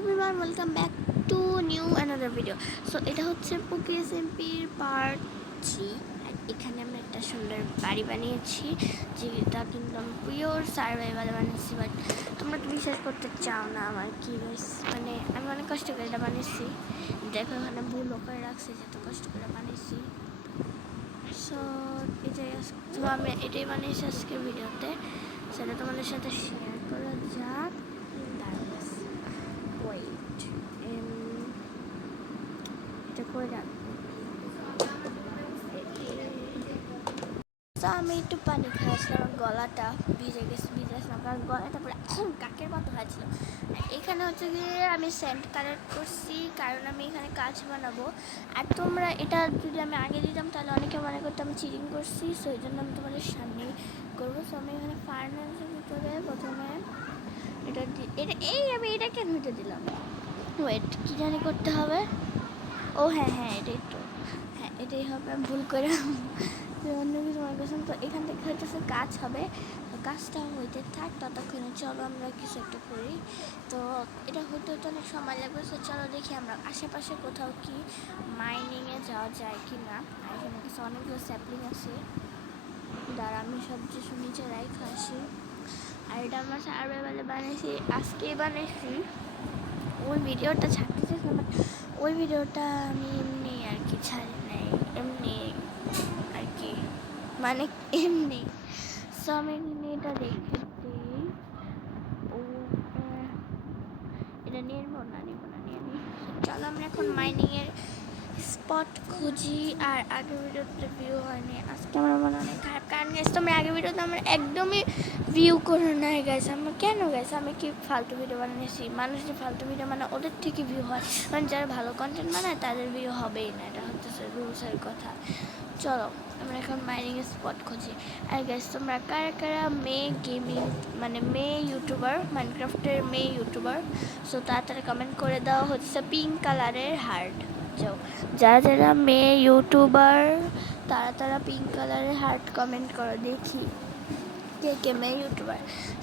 everyone, welcome back to new another video. So এটা হচ্ছে PokeSMPর part 3 আর এখানে আমরা একটা সুন্দর বাড়ি বানিয়েছি যেটা কিন্তু আমি পিওর সার্ভাইভালে বানিয়েছি, বাট তোমরা তো বিশ্বাস করতে চাও না আমার কি মানে আমি অনেক কষ্ট করে এটা বানিয়েছি। দেখো এখানে ভুলও করে রাখছি যে এত কষ্ট করে বানিয়েছি। সো আমি এটাই বানিয়েছি আজকের ভিডিওতে, সেটা তোমাদের সাথে শেয়ার করা যাক। ওয়েট এটা করে রাখবো। তো আমি একটু পানি খাইছিলাম, আমার গলাটা ভিজে ভিজেছিলাম কারণ গলাটা পুরো কাকের মতো হয়েছিল। এখানে হচ্ছে গিয়ে আমি সেন্ট কালেক্ট করছি কারণ আমি এখানে কাজ বানাবো। আর তোমরা এটা যদি আমি আগে দিতাম তাহলে অনেকে মনে করতে আমি চিটিং করছি, সো এই জন্য আমি তোমাদের সামনেই করবো। সো আমি এখানে ফার্নান্সের ভিতরে প্রথমে আমি এটা কেন ভিতরে দিলাম, ওয়েট কী জানি করতে হবে। ও হ্যাঁ এটাই হবে, আমি ভুল করে অন্য কিছু মনে করছিলাম। তো এখান থেকে হইতেছে কাজ হবে, তো কাজটা হইতে থাক, ততক্ষণে চলো আমরা কিছু একটা করি। তো এটা হইতে অনেক সময় লাগবে, তো চলো দেখি আমরা আশেপাশে কোথাও কি মাইনিংয়ে যাওয়া যায় কি না। আর এখানে কিছু অনেকগুলো স্যাপলিং আছে, দ্বারা আমি সব কিছু নিচে রাখা আসি। আর এটা আমরা সার্ভাইভালে বানিয়েছি, আজকেই বানিয়েছি। ওই ভিডিওটা ছাড়তে চাইছিলাম, বাট ওই ভিডিওটা আমি এমনি আর কি ছাড়ি নাই, এমনি আর কি মানে এমনি। সো আমি এটা রেখে দিই। ও এটা নিব না নিয়ে নিই। চলো আমরা এখন মাইনিংয়ের স্পট খুঁজি। আর আগের ভিডিওতে ভিউ হয়নি, আজকে আমার মনে অনেক খারাপ, কারণ গেছে তোমরা আগের ভিডিওতে আমার একদমই ভিউ করে না গেছে। আমার কেন গেছে, আমি কি ফালতু ভিডিও বানিয়েছি? মানুষ যে ফালতু ভিডিও মানে ওদের ঠিকই ভিউ হয়, মানে যারা ভালো কন্টেন্ট বানায় তাদের ভিউ হবেই না, এটা হচ্ছে রুলসের কথা। চলো আমরা এখন মাইনিং স্পট খুঁজি। আর গেছে তোমরা কারা কারা মেয়ে গেমিং মানে মেয়ে ইউটিউবার, মাইনক্রাফটের মেয়ে ইউটিউবার, সো তাড়াতাড়ি কমেন্ট করে দেওয়া হচ্ছে পিঙ্ক কালারের হার্ট। যারা যারা মেয়ে ইউটিউবার তারা পিঙ্ক কালারের হার্ট কমেন্ট করো, দেখি কে কে মেয়ে ইউটিউবার।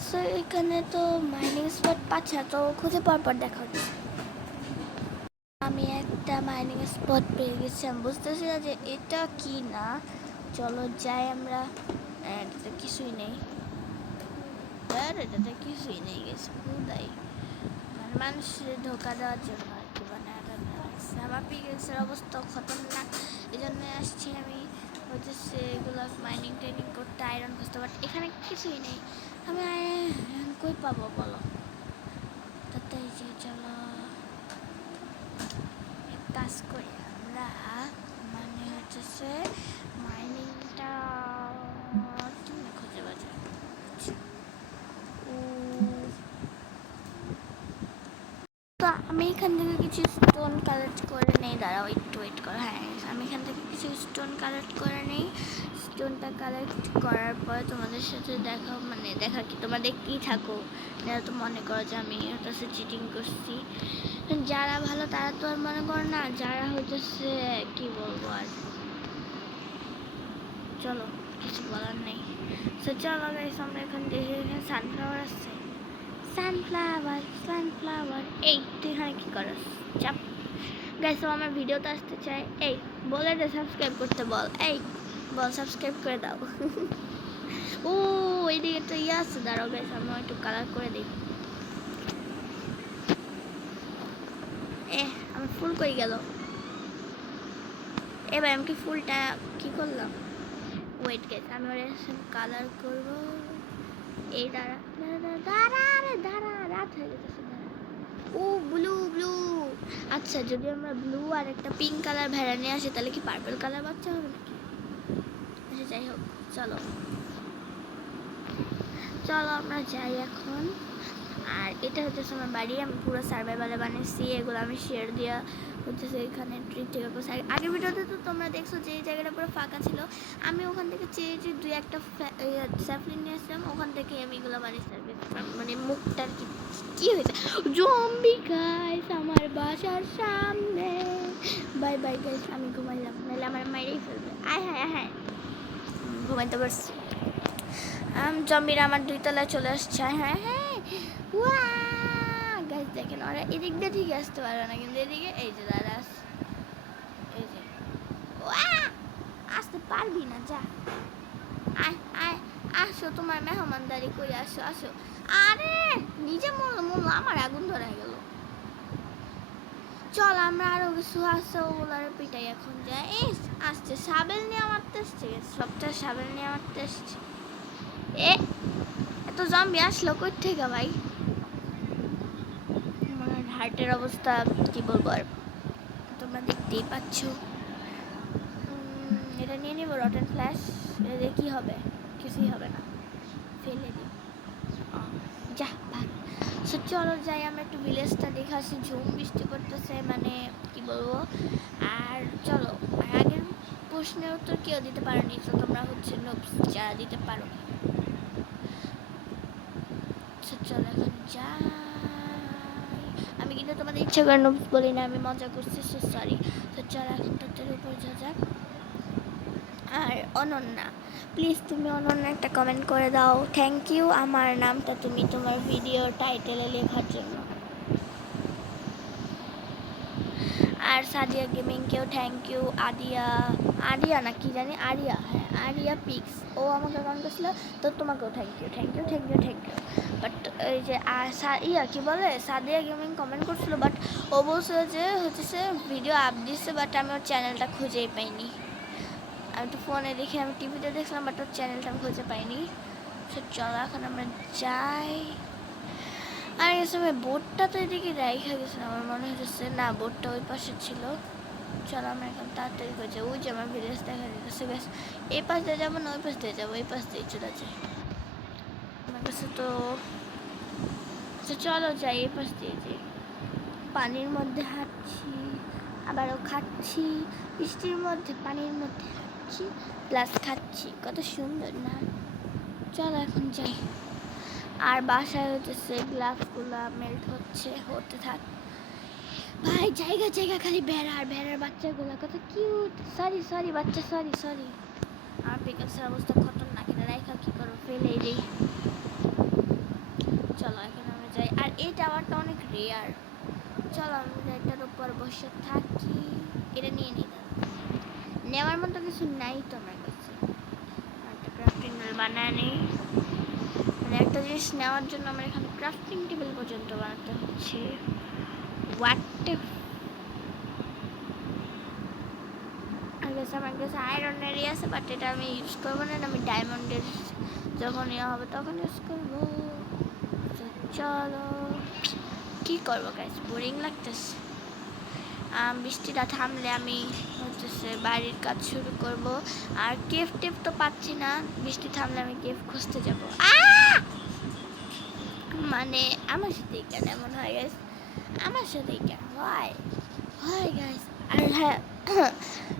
সো এখানে তো মাইনিং স্পট পাচ্ছা, তো খুঁজে পরপর দেখা হচ্ছে। আমি একটা মাইনিং স্পট পেয়ে গেছি, আমি বুঝতেছি না যে এটা কি না। চলো যাই আমরা। এটাতে কিছুই নেই, এটাতে কিছুই নেই গেছে পুরাই মানে মানুষের ধোকা দেওয়ার জন্য আর কি বানায় রাখছে। আমার পিকেক্সের অবস্থা খতরনাক, এই জন্য আসছি আমি হচ্ছে এগুলো মাইনিং ট্রেনিং করতে, আয়রন খুঁজতে, বাট এখানে কিছুই নেই। আমি আয়রন কই পাবো বলো? তাতে যে চলো কাজ করি আমরা, মানে হচ্ছে মাইনিংটা তুমি খুঁজে বাজে। তো আমি এখান থেকে কিছু স্টোন কালেক্ট করে নেই, দাঁড়াও একটু ওয়েট করো। হ্যাঁ আমি এখান থেকে কিছু স্টোন কালেক্ট করে নেই। স্টোনটা কালেক্ট করার পর তোমাদের সাথে দেখা কি তোমরা দেখতেই থাকো, যারা তো মনে করো যে আমি ওটা চিটিং করছি। যারা ভালো তারা তো আর মনে করো না, যারা হইতেছে কি বলবো আর, চলো কিছু বলার নেই। তো চলো গাইস আমরা এখন দেখি এখানে সানফ্লাওয়ার আসছে। সানফ্লাওয়ার এই তুই এখানে কী করস? চাপ গাইস, আমার ভিডিওতে আসতে চাই, এই বলে দে সাবস্ক্রাইব করতে বল, এই বল সাবস্ক্রাইব করে দাও। ও এইদিকে তো ইয়ে আছে, দাঁড়াও গাইস আমি একটু কালার করে দিই। আমার ফুল কই গেল? এবার আমি কি ফুলটা কি করলাম? ওয়েট গাইস আমি ওর কালার করবো। এই দাঁড়া রাত হয়ে গেছে। ও ব্লু, আচ্ছা যদি আমরা ব্লু আর একটা পিঙ্ক কালার ভেড়া নিয়ে আসি তাহলে কি পার্পল কালার বাচ্চা হবে নাকি? আচ্ছা যাই হোক, চলো আমরা যাই এখন। আর এটা হচ্ছে আমার বাড়ি, আমি পুরো সার্ভাইভালে বানিয়েছি, এগুলো আমি শেয়ার দেওয়া হচ্ছে এখানে ট্রিট থেকে। আগের ভিডিওতে তো তোমরা দেখছো যে এই জায়গাটা পুরো ফাঁকা ছিল, আমি ওখান থেকে চেয়ে দুই একটা স্যাপলিন নিয়ে আসলাম, ওখান থেকে আমি এগুলো বানিয়েছি। মানে মুখটার কি হয়েছে, জম্বি গাইস আমার বাসার সামনে। বাই বাই গাইস, আমি ঘুমাইলাম, নাহলে আমার মাইরেই ফেলবে। হ্যাঁ ঘুমাইতে পারছি। জম্বিরা আমার 2 তলায় চলে আসছে। হ্যাঁ গাইস দেখেন ওরা এদিক দিয়ে ঠিক আসতে পারে না, কিন্তু এদিকে এই যে দাদা এই যে আসতে পারবি না, যা আয় আয় আসো, তোমার মেহমানদারি করে আসো আসো। আরে নিজে মূল আমার আগুন ধরে গেল। চল আমরা আরো কিছু আছে ওগুলার পিটাই এখন যাই। এই আসছে সাবেল নিয়ে মারতে আসছে, সবটা সাবেল নিয়ে মারতে আসছে। এ এত জম্বি আসলো কই থেকে ভাই? আমার হার্টের অবস্থা কি বলবো আর, তোমরা দেখতেই পাচ্ছ। এটা নিয়ে নিব রটেন ফ্ল্যাশ, এটা কি হবে? কিছুই হবে না, ফেলে দিই। যা ভাগ। সো চলো যাই, আমরা একটু ভিলেজটা দেখে আসি। ঝুম বৃষ্টি পড়তেছে, মানে কি বলবো। আর চলো, আর আগের প্রশ্নের উত্তর কেউ দিতে পারোনি, তো তোমরা হচ্ছে নোবস যারা দিতে পারো। সো চলো এখন যাই। আমি কিন্তু তোমাদের ইচ্ছা করে নোবস বলি না, আমি মজা করছি, সো সরি। তো চলো এখন তাদের উপর যা যাক। আর অনন্যা, প্লিজ তুমি অনন্যা একটা কমেন্ট করে দাও, থ্যাংক ইউ আমার নামটা তুমি তোমার ভিডিও টাইটেলে লেখার জন্য। আর সাদিয়া গেমিংকেও থ্যাংক ইউ। আদিয়া না কি জানি, আরিয়া, হ্যাঁ আরিয়া পিক্স, ও আমাকে কমেন্ট করেছিল, তো তোমাকেও thank you thank you thank you thank you. But এই যে কি বলে, সাদিয়া গেমিং কমেন্ট করছিল, বাট ও বলছে যে হচ্ছে সে ভিডিও আপ দিচ্ছে, বাট আমি ওর চ্যানেলটা খুঁজেই পাইনি। আমি তো ফোনে দেখি, আমি টিভিতে দেখলাম, বাট ওর চ্যানেলটা আমি খুঁজে পাইনি। সো চলো এখন আমরা যাই। আর এই সময় বোটটা তো এদিকে রাইখা গেছে, আমার মনে হচ্ছে না বোটটা ওই পাশে ছিল। চলো আমরা এখন তাড়াতাড়ি করে যাই। ওই যে আমার ভিলেজ দেখা যেতেছে, ব্যাস এই পাশ দিয়ে যাবো না ওই পাশ দিয়ে যাবো, এই পাশ দিয়ে চলে যাই। আমার কাছে তো চলো যাই, এই পাশ দিয়ে যাই। পানির মধ্যে হাঁটছি, আবারও খাচ্ছি, বৃষ্টির মধ্যে পানির মধ্যে হাঁটছি প্লাস খাচ্ছি, কত সুন্দর না? চলো এখন যাই। আর বাসায় হচ্ছে গ্লাসগুলা মেল্ট হতে থাক। ভাই জায়গা জায়গা খালি ভেড়ার বাচ্চাগুলো কত কিউট। সরি বাচ্চা, সরি। আর পিকাসের অবস্থা খতরনাক, এটা রাইখা কি করবো, ফেলেই দিই। চলো এখন আমরা যাই। আর এই টাওয়ারটা অনেক রেয়ার। চলো আমরা এটার উপর বসে থাকি। এটা নিয়ে নিই, নেওয়ার মতো কিছু নাই তো আমার কাছে। একটা ক্রাফটিং টেবিল বানায় নিই, মানে একটা জিনিস নেওয়ার জন্য আমার এখানে ক্রাফটিং টেবিল পর্যন্ত বানাতে হচ্ছে। আমার কাছে আয়রনেরই আছে, বাট এটা আমি ইউজ করবো না, আমি ডায়মন্ডের যখন ইয়ে হবে তখন ইউজ করবো। চলো কি করবো গাইস, বোরিং লাগতেছে। বৃষ্টিটা থামলে আমি হচ্ছে বাড়ির কাজ শুরু করব। আর কেফ টেপ তো পাচ্ছি না, বৃষ্টি থামলে আমি কেফ খুঁজতে যাবো। মানে আমার সাথেই কেন এমন হয় গাইস, আমার সাথেই কেন হয় গাইস। আর হ্যাঁ,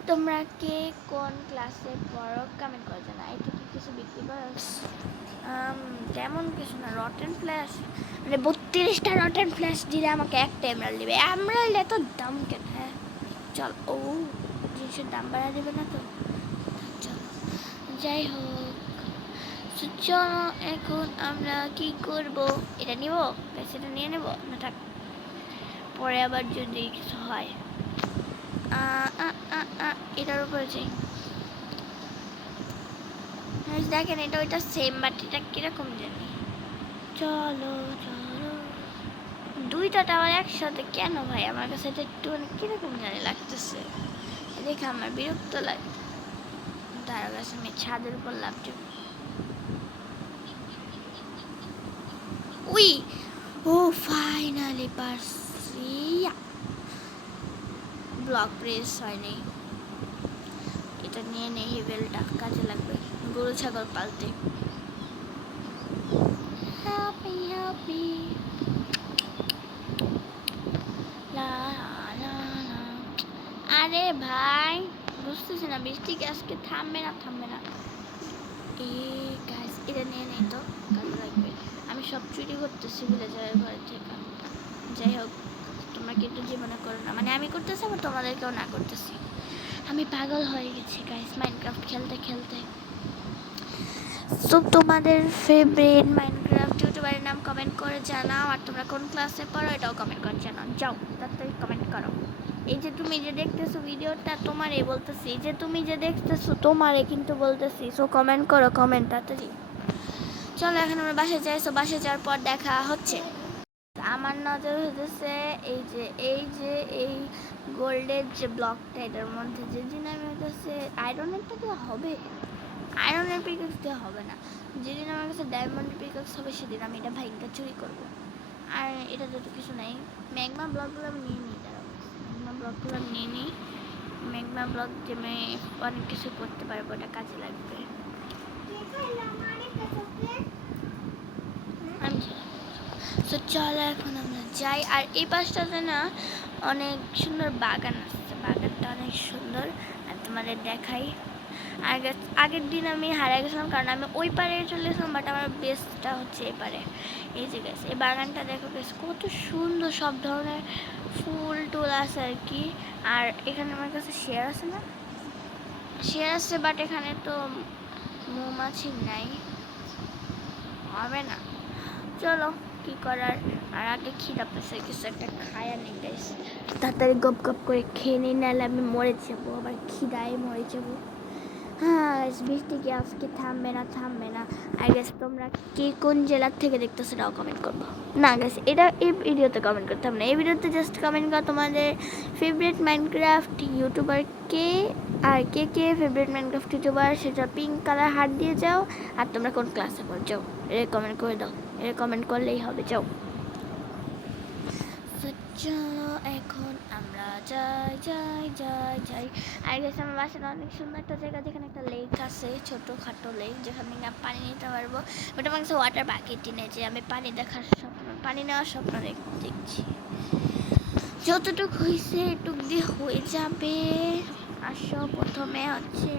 তোমরা কে কোন ক্লাসে পড়ো কমেন্ট করে জানা। এটা কি কিছু বিক্রি করো? তেমন কিছু না, রটেন ফ্ল্যাশ, মানে 32টা রটেন ফ্ল্যাশ দিলে আমাকে একটা এমরাল্ড দিবে। এমরাল্ড এত দাম কেন? হ্যাঁ চল, ও জিনিসের দাম বাড়া দেবে না তো? চল যাই হোক, চলো এখন আমরা কি করব, এটা নিব, এটা নিয়ে নেব না, থাক পরে আবার যদি কিছু হয়। এটার উপরে যাই। দেখেন এটা ওইটা সেম, বাট এটা কিরকম জানি। চলো দুইটা টাওয়ার একসাথে কেন ভাই? আমার কাছে এটা একটু মানে কিরকম জানি লাগতেছে, দেখে আমার বিরক্ত লাগে। তার কাছে আমি ছাদের উপর লাফছি। উই ও ফাইনালি পারছি। ব্লক প্রেস হয়নি, এটা নিয়ে নেই, হেভেলটা কাজে লাগবে গরু ছাগল পালতে। আরে ভাই বুঝতেছি না, বৃষ্টি কি আজকে থামবে না। গাইস এটা নিয়ে নেই তো, কাজে লাগবে। আমি সব চুরি করতেছি ভিলেজারের ঘরে থেকে। যাই হোক, তোমরা কিন্তু জীবনে করো না, মানে আমি করতেছি আবার তোমাদেরকেও না করতেছি। আমি পাগল হয়ে গেছি গাইস মাইনক্রাফট খেলতে। সো তোমাদের ফেভারিট মাইনক্রাফট ইউটিউবারের নাম কমেন্ট করে জানাও, আর তোমরা কোন ক্লাসে পড়ো এটাও কমেন্ট করে জানাও। যাও তাড়াতাড়ি কমেন্ট করো। এই যে তুমি যে দেখতেছো ভিডিওটা তোমারে বলতেছি, এই যে তুমি যে দেখতেছো তোমারে কিন্তু বলতেছি। সো কমেন্ট করো, কমেন্ট তাড়াতাড়ি। চলো এখন আমরা বাসায় যাই। সো বাসায় যাওয়ার পর দেখা হচ্ছে। আমার নজর হতেছে এই গোল্ডের যে ব্লকটা, এটার মধ্যে যেদিন আমি হতেছে আয়রনেরটা দেওয়া হবে, আয়রনের পিকেক্স দেওয়া হবে না। যেদিন আমার কাছে ডায়মন্ডের পিকেক্স হবে সেদিন আমি এটা ভাইটা চুরি করবো। আর এটা যত কিছু নাই, ম্যাগমা ব্লকগুলো আমি নিয়ে নিই। ম্যাগমা ব্লকগুলো নিয়ে নিই। ম্যাগমা ব্লক যে আমি অনেক কিছু করতে পারবো, এটা কাজে লাগবে। তো চলো এখন আমরা যাই। আর এই পাশটাতে না অনেক সুন্দর বাগান আসছে, বাগানটা অনেক সুন্দর। আর তোমাদের দেখাই। আগের দিন আমি হারিয়ে গেছিলাম কারণ আমি ওই পারে চলে গেছিলাম, বাট আমার বেস্টটা হচ্ছে এই পারে। এই যে গেছে এই বাগানটা দেখো বেশ কত সুন্দর, সব ধরনের ফুল টুল আছে আর কি। আর এখানে আমার কাছে শেয়ার আছে না, শেয়ার আছে, বাট এখানে তো মৌমাছি নাই, হবে না। চলো কি করার। আর আগে খিদা পেয়েছে, কিছু একটা খায়া নেই গাইস, তাড়াতাড়ি গপ গপ করে খেয়ে নিই, নাহলে আমি মরে যাবো, আবার খিদায় মরে যাবো। হ্যাঁ বৃষ্টি কি আজকে থামবে না, থামবে না। আর গেছে তোমরা কে কোন জেলার থেকে দেখতো সেটাও কমেন্ট করবো। না গেছে এটা এই ভিডিওতে কমেন্ট করতাম না, এই ভিডিওতে জাস্ট কমেন্ট করো তোমাদের ফেভারিট মাইনক্রাফট ইউটিউবার কে, আর কে কে ফেভারিট মাইনক্রাফট ইউটিউবার সেটা পিঙ্ক কালার হাত দিয়ে যাও। আর তোমরা কোন ক্লাসে পড়ো যাও, এটা কমেন্ট করে দাও, এটা কমেন্ট করলেই হবে। যাও চলো এখন আমরা যাই যাই যাই যাই। আর গেছে আমার বাসায় অনেক সুন্দর একটা জায়গা, যেখানে একটা লেক আছে, ছোটোখাটো লেক, যেখানে আমি পানি নিতে পারবো। ওটা আমার কাছে ওয়াটার বাকেট এনেছে, আমি পানি দেখার স্বপ্ন, পানি নেওয়ার স্বপ্ন দেখছি। যতটুকু হয়েছে এটুক দিয়ে হয়ে যাবে। আসো প্রথমে হচ্ছে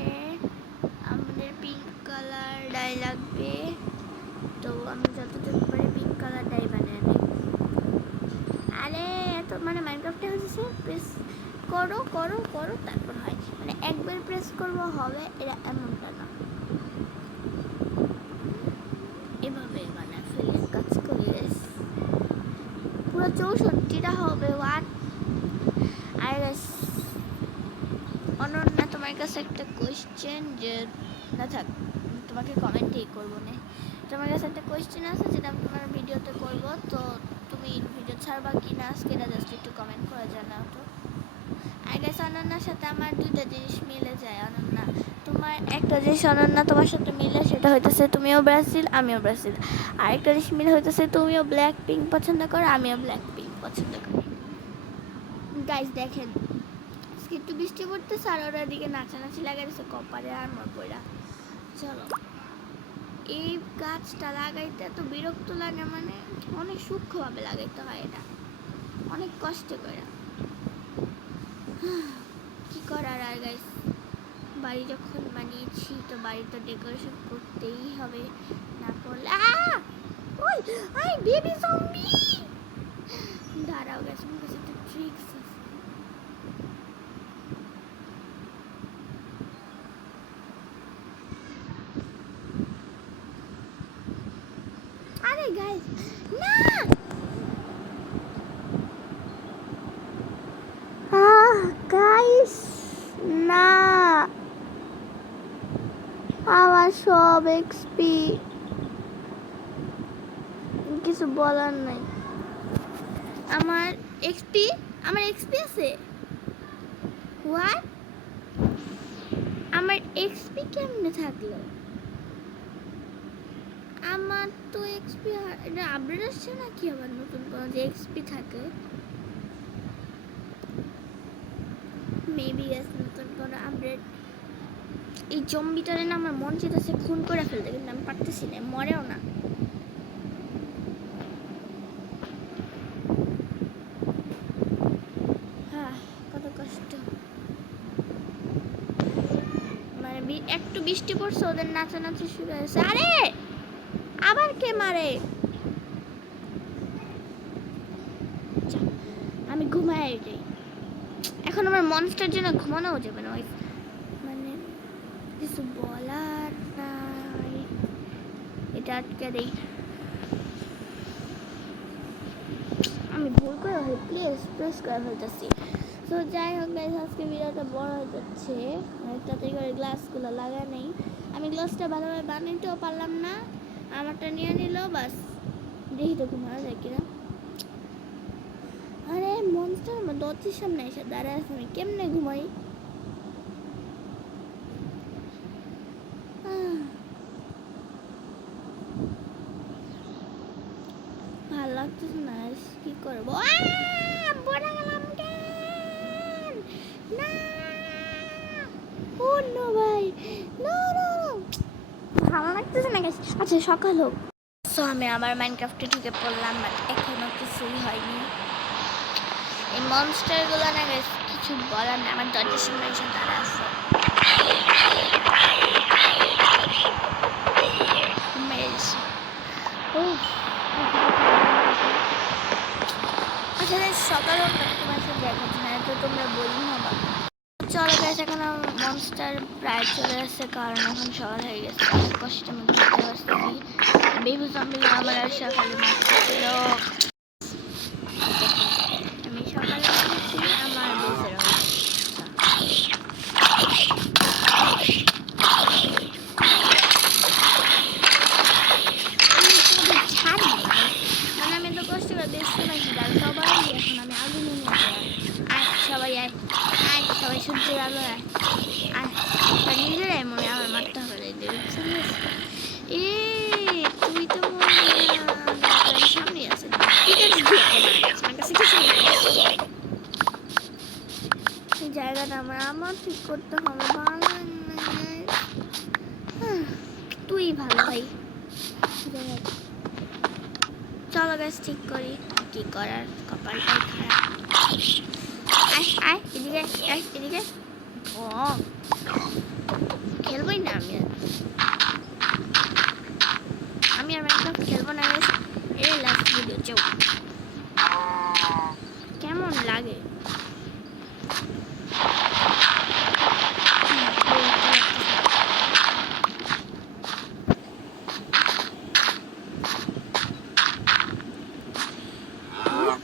আমাদের পিঙ্ক কালার ডাই লাগবে, তো আমি যতটুকু পারি পিঙ্ক কালার ডাই বানিয়ে নিই। আরে এত মানে মাইনক্রাফটে হচ্ছে প্রেস করো করো করো তারপর হয়, মানে একবার প্রেস করবো হবে, এটা এমনটা না, এভাবে মানে ফেলে কাজ করি পুরো 64টা হবে। ওয়াট। আর অনন্যা তোমার কাছে একটা কোয়েশ্চেন, যে না থাক তোমাকে কমেন্টেই করবো না, তোমার কাছে একটা কোয়েশ্চেন আছে যেটা আমি তোমার ভিডিওতে করবো, তো তুমি ভিডিও ছাড়বা কি না আজকে এটা জাস্ট একটু কমেন্ট করে জানাও তো। আর গেছে অনন্যার সাথে আমার দুইটা জিনিস মিলে যায়। অনন্যা তোমার একটা জিনিস অনন্যা তোমার সাথে মিলে, সেটা হইতেছে তুমিও ব্রাজিল আমিও ব্রাজিল। আর একটা জিনিস মিলে হইতেছে তুমিও ব্ল্যাক পিঙ্ক পছন্দ করো আমিও ব্ল্যাক পিঙ্ক পছন্দ করি। গাইস দেখেন আজকে একটু বৃষ্টি পড়তেছে আর ওরা দিকে নাচানাচি লাগাইছে কপারে আর মর পড়া। চলো এই গাছটা লাগাইতে এত বিরক্ত লাগে, মানে অনেক সূক্ষ্মভাবে লাগাইতে হয়, এটা অনেক কষ্ট করে। কি করার। আর গাইস বাড়ি যখন বানিয়েছি তো বাড়িতে ডেকোরেশন করতেই হবে, না করলে ওই আই বেবি জম্বি। দাঁড়াও গাইস, আমার কাছে একটা ট্রিক্স আছে। আরে গাইস না, গাইস না, আমার সব এক্সপি, কিছু বলার নাই। আমার এক্সপি আছে। হোয়াট? আমার এক্সপি কেমনে থাকলো? আমার তো এক্সপি এটা আপডেট আসছে নাকি আবার নতুন কোনো যে এক্সপি থাকে? মেবি আছে নতুন কোনো আপডেট। এই জম্বিটারে না আমার মন চাইতেছে খুন করে ফেলতে, কিন্তু আমি পারতেছি না, মরেও না। হ্যাঁ কত কষ্ট, মানে একটু বৃষ্টি পড়ছে ওদের নাচানাচি শুরু হয়েছে। আরে আবার কে মারে? আমি ঘুমাই যাই এখন, আমার মনস্টার জন্য ঘুমানোও যাবে না, মানে কিছু বলার নাই। এটা আটকে দেই। আমি ভুল করে প্রেস করে ফেলতেছি। তো যাই হোক গাইস, আজকে ভিডিওটা বড় হয়ে যাচ্ছে, তাড়াতাড়ি করে গ্লাসগুলো লাগা নেই। আমি গ্লাসটা ভালোভাবে বানাইতেও পারলাম না, আমারটা নিয়ে নিল বাস। দেখি তো ঘুমানো যায় কিনা। আরে মনস্টার আমার দরজার সামনে এসে দাঁড়ায় আছে, আমি কেমনে ঘুমাই? ভালো লাগতেছে না, কি করবো? পড়ে গেলাম কেন? না ও নো ভাই, নো নো ভালো লাগতেছে না গাইস। আচ্ছা সকাল হোক। সো আমি আবার মাইনক্রাফটে ঢুকে পড়লাম, বাট এখনো কিছুই হয়নি। এই মনস্টারগুলো না গাইস কিছু বলার না, আমার দরজার সামনে এসে দাঁড়া আছে। মেরেছি। আচ্ছা সকাল হোক না, তোমার সাথে দেখাচ্ছি না, তো তোমরা বলি হবা। চলো গাইস, এখন আমার মনস্টার প্রায় চলে আসছে, কারণ এখন সকাল হয়ে গেছে। কষ্ট আমি বুঝতে পারছি বেবি জম্বি আমার আর সকালে মারছিল। আমি সকালে উঠেছি, আমার বেজের মানে আমি তো কষ্ট করে বেচতে পারছি, তার সবাই এখন আমি আগুন নিয়ে সবাই সবাই সূর্যের আলো নিজেরাই মনে আমার মারতে হবে। এ তুই তো সামনে আছে, এই জায়গাটা আমার ঠিক করতে হবে। ভালো তুই ভালো ভাই, চলো গাছ ঠিক করি, কি করার, কপালটাই খারাপ। এদিকে এদিকে। ও খেলবই না আমি আর মাইনক্রাফট খেলবো না। এই লাস্ট ভিডিও চাও কেমন লাগে?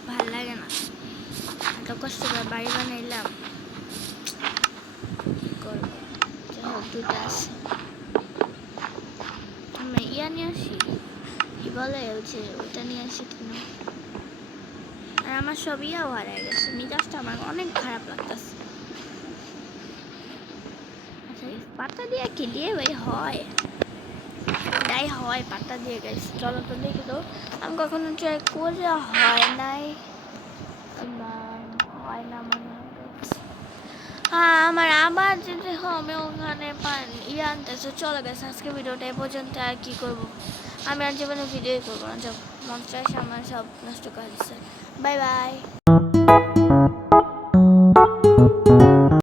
ভাল লাগে না, এত কষ্ট করে বাড়ি বানাইলাম, কি করবো? দুটো আছে, আমি ইয়া নিয়ে আসি, কি বলে হচ্ছে ওটা নিয়ে আসি কেন? আর আমার সব ইয়াও হারাই গেছে, মিজাজটা আমার অনেক খারাপ লাগতেছে। আচ্ছা পাতা দিয়ে কি দিয়ে ভাই হয়? তাই হয় পাতা দিয়ে গেছে, চলো তো দেখি তো। আমি কখনো ট্রাই করে হয় নাই, হয় না মনে হয়। হ্যাঁ আমার আবার যেতে হবে ওখানে ইয়ে আনতেছে। চলে গেছে আজকে ভিডিওটা এ পর্যন্ত, আর কি করব, আমি আর জীবনে ভিডিও করবো না, সব মনস্টার এসে আমার সব নষ্ট করে দিচ্ছে। Bye bye.